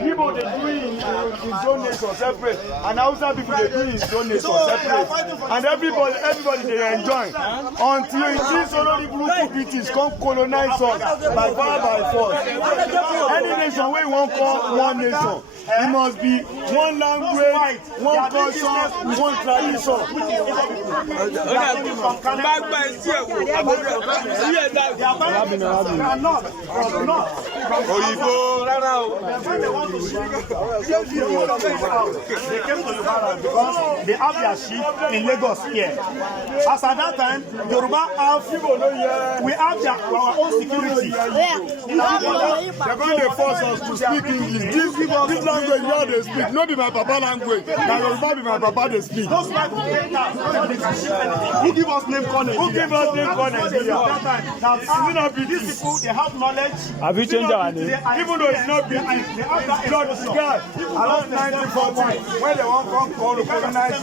Igbo they do it in his own nation separate, and Hausa people they do it in his own nation separate, and everybody they enjoy until these only group British come colonize us by fire by force. Any nation where you won't call one nation, it must be one language, one culture, one tradition. They came to Yoruba because they have their sheep in Lagos here. As at that time, Yoruba we have our own security. They're going to force us to speak English. This language now they speak, not be my papa language. Now Yoruba be my papa they speak. Who give us name Nigeria? Who give us name Nigeria? Now these people they have knowledge. Have you changed our name? Even though it's not big, they have that blood guy. Around 1940, when they want to come to colonize us,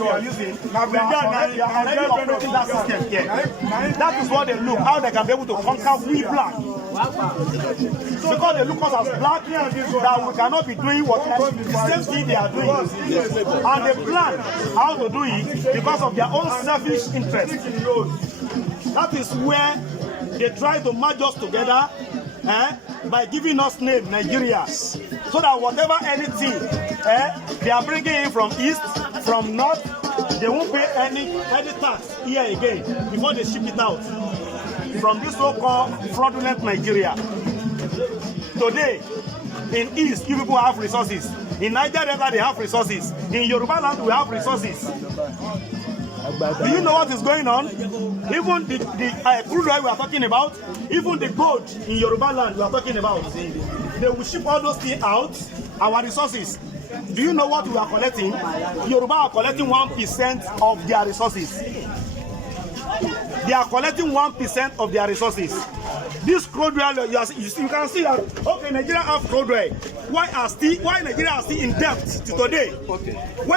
that is what they look, how they can be able to conquer we black. Because they look us as black, that we cannot be doing what the same thing they are doing. And they plan how to do it because of their own selfish interest. That is where they try to merge us together by giving us name Nigeria. So that whatever anything they are bringing in from east, from north, they won't pay any tax here again before they ship it out from this so-called fraudulent Nigeria. Today, in East, you people have resources. In Niger Delta, they have resources. In Yoruba land, we have resources. Do you know what is going on? Even the crude oil we are talking about, even the gold in Yoruba land we are talking about, they will ship all those things out, our resources. Do you know what we are collecting? Yoruba are collecting 1% of their resources. They are collecting 1% of their resources. This crude oil, you can see that, okay, Nigeria have crude oil. Why Nigeria are still in debt to today? Okay. Why